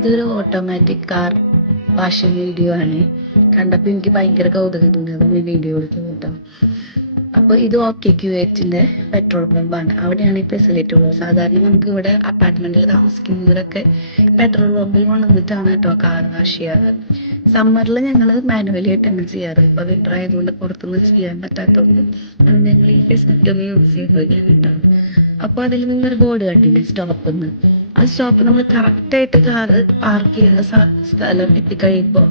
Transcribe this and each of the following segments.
ഇതൊരു automatic car washing video ആണ്. കണ്ടപ്പോൾ എനിക്ക് ഭയങ്കര കൗതുകം തോന്നി, അതൊന്ന് വീഡിയോ എടുത്തു കേട്ടോ. അപ്പോൾ ഇത് ഓക്കെ ക്യുവൈറ്റിൻ്റെ പെട്രോൾ പമ്പാണ്. അവിടെയാണ് ഈ ഫെസിലിറ്റി ഉള്ളത്. സാധാരണ നമുക്ക് ഇവിടെ അപ്പാർട്ട്മെൻറ്റിൽ താമസിക്കുന്നവരൊക്കെ പെട്രോൾ പമ്പിൽ കൊണ്ടുവന്നിട്ടാണ് കേട്ടോ കാർ വാഷ് ചെയ്യാറ്. സമ്മറിൽ ഞങ്ങൾ മാനുവലി ആയിട്ടാണ് ചെയ്യാറ്. ഇപ്പോൾ വിൻ്റർ ആയതുകൊണ്ട് പുറത്തുനിന്ന് ചെയ്യാൻ പറ്റാത്തതുകൊണ്ട് ഞങ്ങൾ ഈ ഫെസിലിറ്റി ഒന്ന് യൂസ് ചെയ്ത് കേട്ടോ. അപ്പോൾ അതിൽ നിന്നൊരു ബോർഡ് കണ്ടില്ലേ സ്റ്റോപ്പിൽ നിന്ന്. ആ സ്റ്റോപ്പ് നമ്മൾ കറക്റ്റായിട്ട് കാറ് പാർക്ക് ചെയ്യുന്ന സ്ഥലം എത്തിക്കഴിയുമ്പോൾ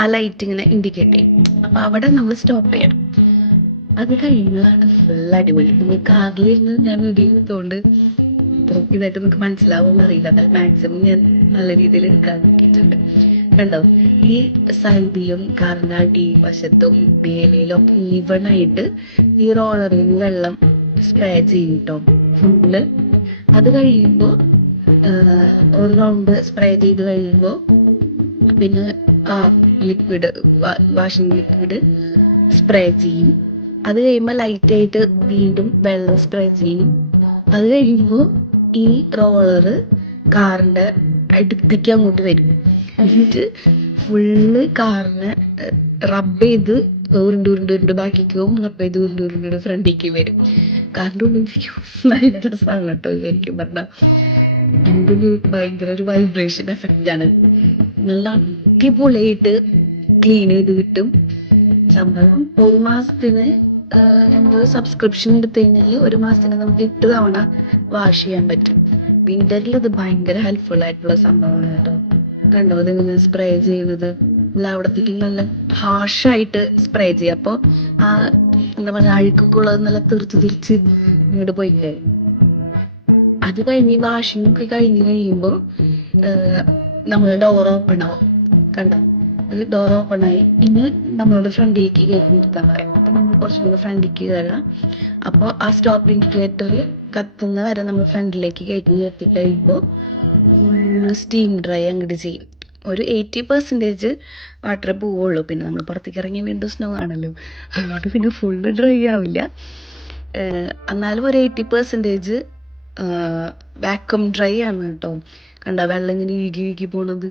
ആ ലൈറ്റ് ഇങ്ങനെ ഇൻഡിക്കേറ്റ് ചെയ്യും. അപ്പോൾ അവിടെ നമ്മൾ സ്റ്റോപ്പ് ചെയ്യണം. അത് കഴിയുന്നതാണ് ഫുൾ അടിപൊളി. നമ്മൾ കാറിലിരുന്ന് ഞാൻ വീഡിയോ എടുത്തുകൊണ്ട് ഇതായിട്ട് നമുക്ക് മനസ്സിലാവുമെന്ന് അറിയില്ല. എന്നാൽ മാക്സിമം ഞാൻ നല്ല രീതിയിൽ എടുക്കാൻ നോക്കിയിട്ടുണ്ട്. കണ്ടോ, ഈ സൈഡിലും കാറിൻ്റെ അടിവശത്തും മേലയിലും ഒക്കെ ഈവണായിട്ട് ഈ റോളറിൽ നിന്ന് വെള്ളം സ്പ്രേ ചെയ്യും കേട്ടോ ഫുള്ള്. അത് കഴിയുമ്പോൾ ഒരു റൗണ്ട് സ്പ്രേ ചെയ്ത് കഴിയുമ്പോൾ പിന്നെ ലിക്വിഡ് വാഷിംഗ് ലിക്വിഡ് സ്പ്രേ ചെയ്യും. അത് കഴിയുമ്പോൾ ലൈറ്റായിട്ട് വീണ്ടും വെള്ളം സ്പ്രേ ചെയ്യും. അത് കഴിയുമ്പോൾ ഈ റോളറ് കാറിൻ്റെ അടുത്തേക്ക് അങ്ങോട്ട് വരും. എന്നിട്ട് ഫുള്ള് കാറിനെ റബ്ബ് ചെയ്ത് ഉരുണ്ട് ബാക്കിക്ക് പോകും, റബ്ബ് ചെയ്ത് ഉരുണ്ട് ഫ്രണ്ടിലേക്ക് വരും. കാറിൻ്റെ ഉള്ളിലേക്ക് നല്ല രസമാണ് കേട്ടോ. ശരിക്കും പറഞ്ഞാൽ എന്തൊരു ഭയങ്കര ഒരു വൈബ്രേഷൻ എഫക്റ്റാണ്. നല്ല അടിപൊളിയായിട്ട് ക്ലീൻ ചെയ്ത് കിട്ടും. സംഭവം ഒരു മാസത്തിന് എന്തോ സബ്സ്ക്രിപ്ഷൻ എടുത്തു കഴിഞ്ഞാൽ ഒരു മാസത്തിന് നമുക്ക് 8 തവണ വാഷ് ചെയ്യാൻ പറ്റും. വിൻ്ററിൽ ഇത് ഭയങ്കര ഹെൽപ്ഫുൾ ആയിട്ടുള്ള സംഭവമാണ് കേട്ടോ. കണ്ടോ ഇതിങ്ങനെ സ്പ്രേ ചെയ്യുന്നത് അവിടത്തേക്ക് നല്ല ഹാർഷായിട്ട് സ്പ്രേ ചെയ്യുക. അപ്പോൾ ആ എന്താ പറയുക അഴുക്കൊക്കെ ഉള്ളത് നല്ല തിരിച്ച് ഇങ്ങോട്ട് പോയി കഴിയും. അത് കഴിഞ്ഞ് വാഷിംഗ് ഒക്കെ കഴിഞ്ഞ് കഴിയുമ്പോൾ നമ്മൾ ഡോർ ഓപ്പൺ ആവും. കണ്ടോ, അത് ഡോർ ഓപ്പൺ ആയി. ഇനി നമ്മളുടെ ഫ്രണ്ടിലേക്ക് കയറ്റി നിർത്താൻ പറയാം. അപ്പം നമ്മൾ കുറച്ചും കൂടെ ഫ്രണ്ടിലേക്ക് കയറാം. അപ്പോൾ ആ സ്റ്റോപ്പ് ഇൻഡിക്കേറ്റർ കത്തുന്ന വരെ നമ്മൾ ഫ്രണ്ടിലേക്ക് കയറ്റി നിർത്തി കഴിയുമ്പോൾ സ്റ്റീം ഡ്രൈ അങ്ങോട്ട് ചെയ്യും. ഒരു 80% വാട്ടർ പോവുള്ളൂ. പിന്നെ നമ്മൾ പുറത്തേക്ക് ഇറങ്ങി വീണ്ടും സ്നോ ആണല്ലോ, അതുകൊണ്ട് പിന്നെ ഫുള്ള് ഡ്രൈ ആവില്ല. എന്നാലും ഒരു 80% വാക്വം ഡ്രൈ ആണ് കേട്ടോ. കണ്ടോ വെള്ളം ഇങ്ങനെ ഇഴുകി പോണത്.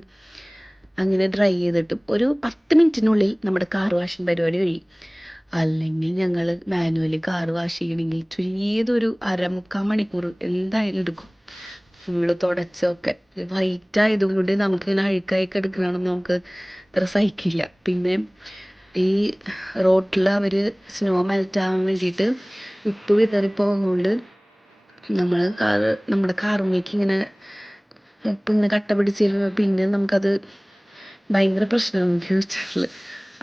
അങ്ങനെ ഡ്രൈ ചെയ്തിട്ട് ഒരു 10 മിനിറ്റിനുള്ളിൽ നമ്മുടെ കാർ വാഷിംഗ് പരിപാടി കഴിയും. അല്ലെങ്കിൽ ഞങ്ങൾ മാനുവലി കാർ വാഷ് ചെയ്യണമെങ്കിൽ ചുരുങ്ങിയതൊരു 1/4 മണിക്കൂർ എന്തായാലും എടുക്കും. ഫുള്ള് തുടച്ചൊക്കെ വൈറ്റ് ആയതുകൊണ്ട് നമുക്ക് ഇങ്ങനെ അഴുക്കായി കിടക്കണമെന്ന് നമുക്ക് അത്ര സഹിക്കില്ല. പിന്നെ ഈ റോട്ടിൽ അവർ സ്നോ മെൽറ്റ് ആവാൻ വേണ്ടിയിട്ട് ഉപ്പ് വിതറിപ്പോകുന്നതുകൊണ്ട് നമ്മുടെ കാറുമ്മേക്ക് ഇങ്ങനെ ഉപ്പ് ഇങ്ങനെ കട്ട പിടിച്ച് പിന്നെ നമുക്കത് ഭയങ്കര പ്രശ്നമാണ് ഫ്യൂച്ചറിൽ.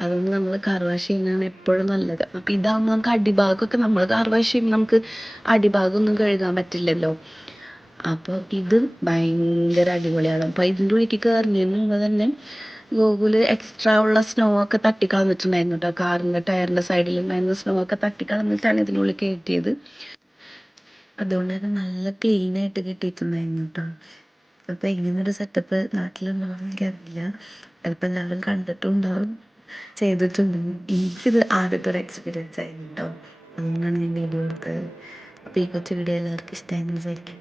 അതുകൊണ്ട് നമ്മൾ കാർ വാഷ് ചെയ്യുന്നതാണ് എപ്പോഴും നല്ലത്. അപ്പോൾ ഇതാകുമ്പോൾ നമുക്ക് അടിഭാഗമൊക്കെ നമ്മൾ കാർ വാഷ് ചെയ്യുമ്പോൾ നമുക്ക് അടിഭാഗമൊന്നും കഴുകാൻ പറ്റില്ലല്ലോ. അപ്പോൾ ഇത് ഭയങ്കര അടിപൊളിയാണ്. അപ്പോൾ ഇതിൻ്റെ ഉള്ളിലേക്ക് കയറുന്നതിന് മുമ്പ് തന്നെ ഗൂഗിൾ എക്സ്ട്രാ ഉള്ള സ്നോ ഒക്കെ തട്ടിക്കളഞ്ഞിട്ടുണ്ടായിരുന്നു കേട്ടോ. കാറിൻ്റെ ടയറിൻ്റെ സൈഡിലുണ്ടായിരുന്ന സ്നോ ഒക്കെ തട്ടിക്കളഞ്ഞിട്ടാണ് ഇതിനുള്ളിൽ കയറ്റിയത്. അതുകൊണ്ട് തന്നെ നല്ല ക്ലീനായിട്ട് കിട്ടിയിട്ടുണ്ടായിരുന്നു കേട്ടോ. അപ്പോൾ ഇങ്ങനൊരു സെറ്റപ്പ് നാട്ടിലുണ്ടാവും എനിക്കറിയില്ല. ചിലപ്പോൾ എല്ലാവരും കണ്ടിട്ടുണ്ടാവും, ചെയ്തിട്ടുണ്ടാവും. എനിക്കിത് ആദ്യത്തെ ഒരു എക്സ്പീരിയൻസ് ആയിരുന്നു കേട്ടോ. അതുകൊണ്ടാണ് ഞാൻ വീഡിയോ എടുത്തത്. അപ്പോൾ ഈ കൊച്ചു വീഡിയോ എല്ലാവർക്കും ഇഷ്ടമായെന്ന് വിചാരിക്കും.